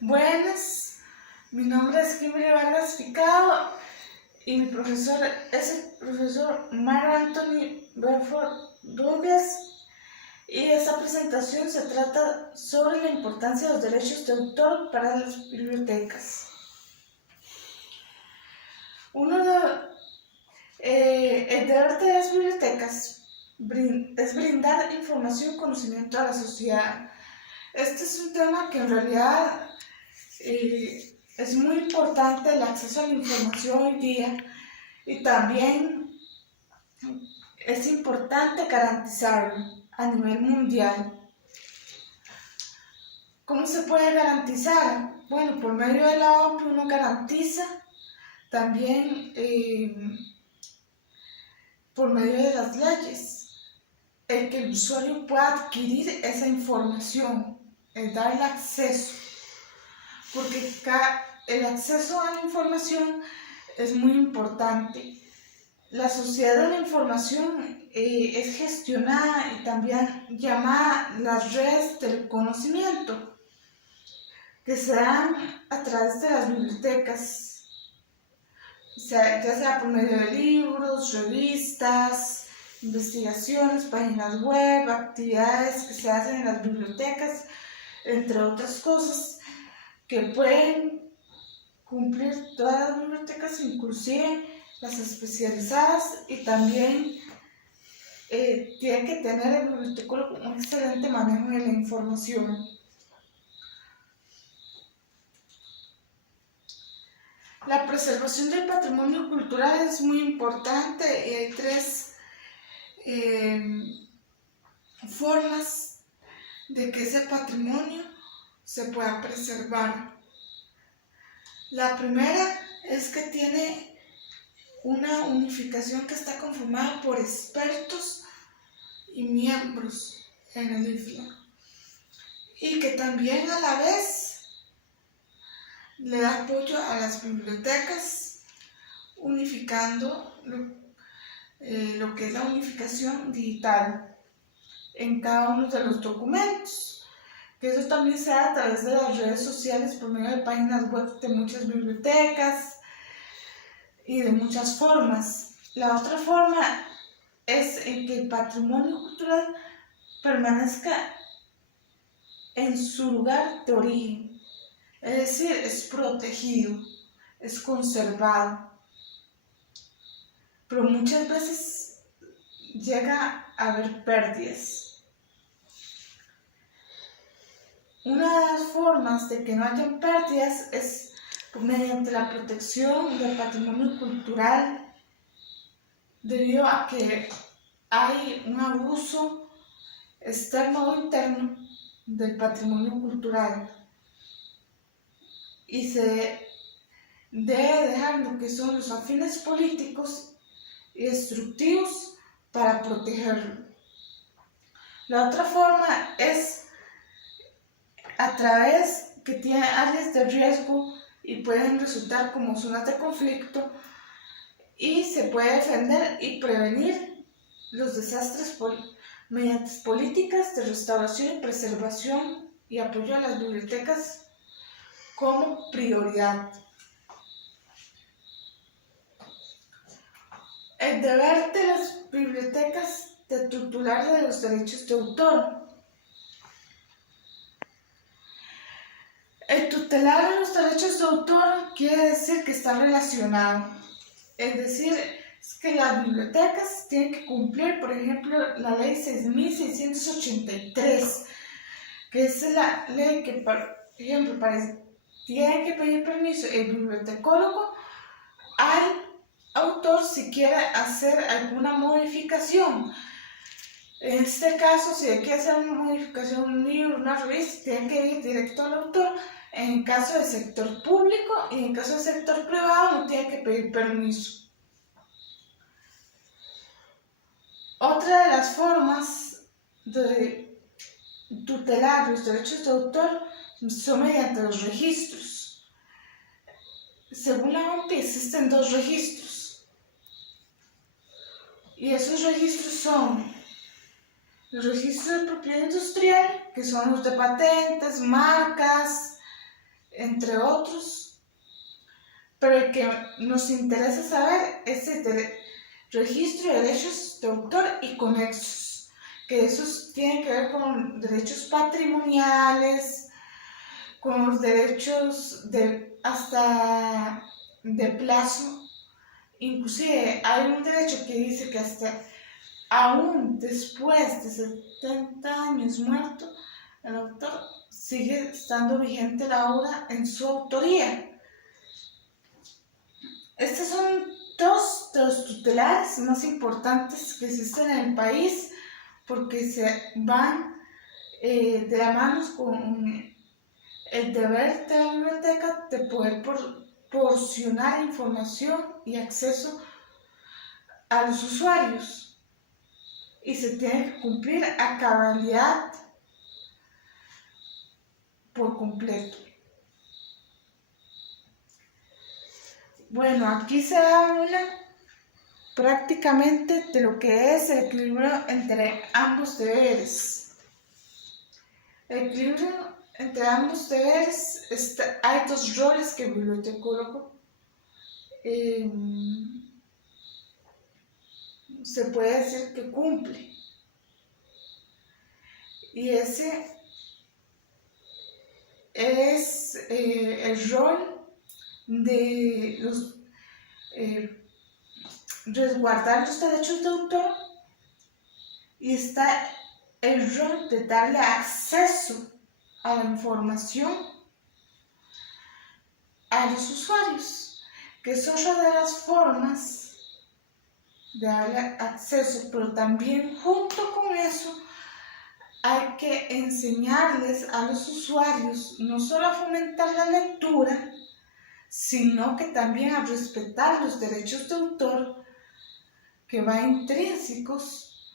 Buenas, mi nombre es Kimberly Vargas Picado y mi profesor es el profesor Mark Anthony Bedford Douglas, y esta presentación se trata sobre la importancia de los derechos de autor para las bibliotecas. El deber de las bibliotecas es brindar información y conocimiento a la sociedad. Este es un tema que en realidad es muy importante, el acceso a la información hoy día, y también es importante garantizarlo a nivel mundial. ¿Cómo se puede garantizar? Bueno, por medio de la OMP uno garantiza, también por medio de las leyes, el que el usuario pueda adquirir esa información, el darle acceso, porque el acceso a la información es muy importante. La sociedad de la información es gestionada y también llamada las redes del conocimiento, que se dan a través de las bibliotecas, ya sea por medio de libros, revistas, investigaciones, páginas web, actividades que se hacen en las bibliotecas, entre otras cosas que pueden cumplir todas las bibliotecas, inclusive las especializadas, y también tiene que tener el bibliotecólogo un excelente manejo de la información. La preservación del patrimonio cultural es muy importante y hay tres formas de que ese patrimonio se pueda preservar. La primera es que tiene una unificación que está conformada por expertos y miembros en el IFLA, y que también a la vez le da apoyo a las bibliotecas, unificando lo que es la unificación digital en cada uno de los documentos, que eso también se da a través de las redes sociales por medio de páginas web de muchas bibliotecas y de muchas formas. La otra forma es en que el patrimonio cultural permanezca en su lugar de origen, es decir, es protegido, es conservado, pero muchas veces llega a haber pérdidas. Una de las formas de que no haya pérdidas es mediante la protección del patrimonio cultural, debido a que hay un abuso externo o interno del patrimonio cultural, y se debe dejar lo que son los afines políticos y destructivos para protegerlo. La otra forma es a través que tiene áreas de riesgo y pueden resultar como zonas de conflicto, y se puede defender y prevenir los desastres mediante políticas de restauración y preservación y apoyo a las bibliotecas como prioridad. El deber de las bibliotecas de tutelar de los derechos de autor. El tutelar de los derechos de autor quiere decir que está relacionado. Es decir, es que las bibliotecas tienen que cumplir, por ejemplo, la ley 6.683, que es la ley que, por ejemplo, tiene que pedir permiso el bibliotecólogo al autor si quiere hacer alguna modificación. En este caso, si hay que hacer una modificación de un libro, una revista, tiene que ir directo al autor. En caso del sector público y en caso del sector privado no tiene que pedir permiso. Otra de las formas de tutelar los derechos de autor son mediante los registros. Según la OMP existen dos registros, y esos registros son los registros de propiedad industrial, que son los de patentes, marcas, entre otros, pero el que nos interesa saber es el registro de derechos de autor y conexos, que esos tienen que ver con derechos patrimoniales, con los derechos hasta de plazo. Inclusive hay un derecho que dice que hasta aún después de 70 años muerto, el autor sigue estando vigente la obra en su autoría. Estos son dos de los tutelares más importantes que existen en el país, porque se van de la mano con el deber de la biblioteca de poder proporcionar información y acceso a los usuarios, y se tiene que cumplir a cabalidad por completo. Bueno, aquí se habla prácticamente de lo que es el equilibrio entre ambos deberes. El equilibrio entre ambos deberes, hay dos roles que el bibliotecólogo se puede decir que cumple. Y ese es el rol de resguardar los derechos de autor, y está el rol de darle acceso a la información a los usuarios, que es otra de las formas de darle acceso, pero también junto con eso hay que enseñarles a los usuarios no solo a fomentar la lectura, sino que también a respetar los derechos de autor que van intrínsecos,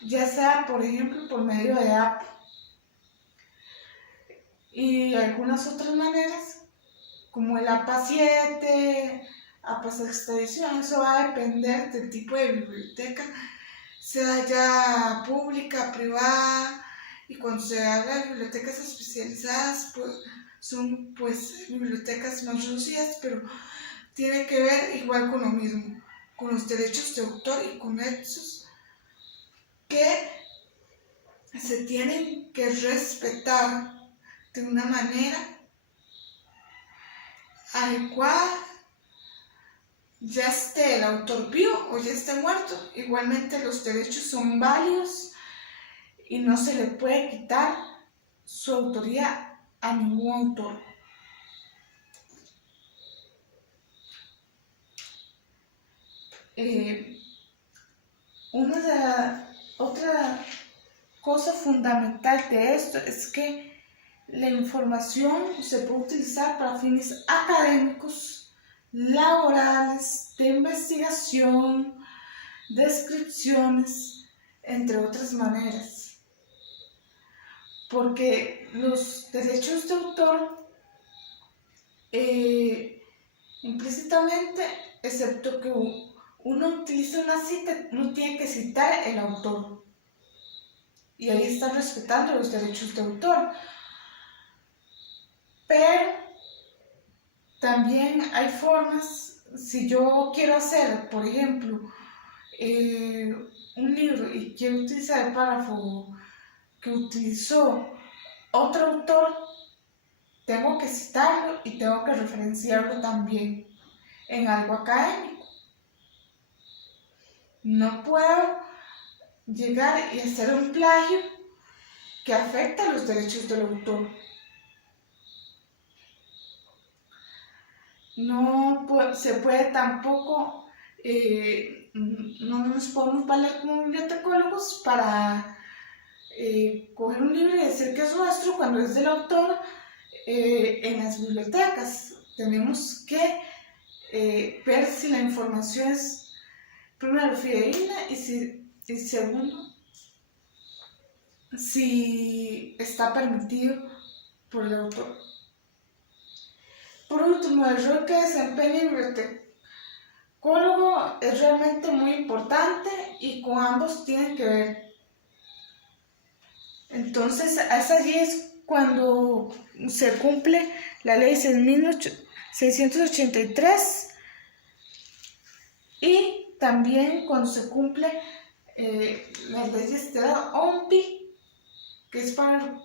ya sea por ejemplo por medio de APA y algunas otras maneras como el APA 7, APA sexta edición. Eso va a depender del tipo de biblioteca, sea ya pública, privada, y cuando se habla de bibliotecas especializadas, pues son pues bibliotecas más reducidas, pero tiene que ver igual con lo mismo, con los derechos de autor y conexos que se tienen que respetar de una manera adecuada, ya esté el autor vivo o ya esté muerto. Igualmente los derechos son válidos y no se le puede quitar su autoría a ningún autor. Otra cosa fundamental de esto es que la información se puede utilizar para fines académicos, laborales, de investigación, descripciones, entre otras maneras. Porque los derechos de autor, implícitamente, excepto que uno utilice una cita, no tiene que citar el autor. Y ahí están respetando los derechos de autor. Pero también hay formas, si yo quiero hacer, por ejemplo, un libro y quiero utilizar el párrafo que utilizó otro autor, tengo que citarlo y tengo que referenciarlo también en algo académico. No puedo llegar y hacer un plagio que afecta a los derechos del autor. No se puede tampoco, no nos podemos valer como bibliotecólogos para coger un libro y decir que es nuestro cuando es del autor. En las bibliotecas tenemos que ver si la información es, primero, fidedigna, y segundo, si está permitido por el autor. Por último, el rol que desempeña el bibliotecólogo es realmente muy importante y con ambos tienen que ver. Entonces, es allí cuando se cumple la ley 6.683 y también cuando se cumple las leyes de la OMPI, que es para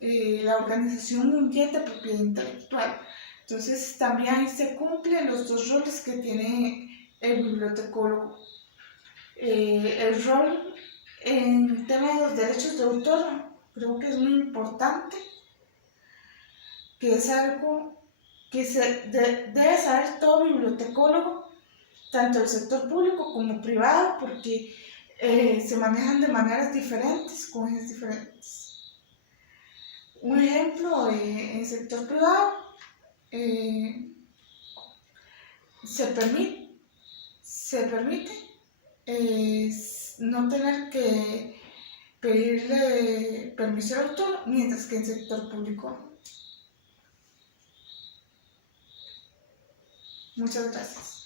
la Organización Mundial de Propiedad Intelectual. Entonces también ahí se cumplen los dos roles que tiene el bibliotecólogo. El rol en el tema de los derechos de autor creo que es muy importante, que es algo que debe saber todo bibliotecólogo, tanto el sector público como privado, porque se manejan de maneras diferentes, con ejes diferentes. Un ejemplo, en el sector privado se permite no tener que pedirle permiso al autor, mientras que en el sector público no. Muchas gracias.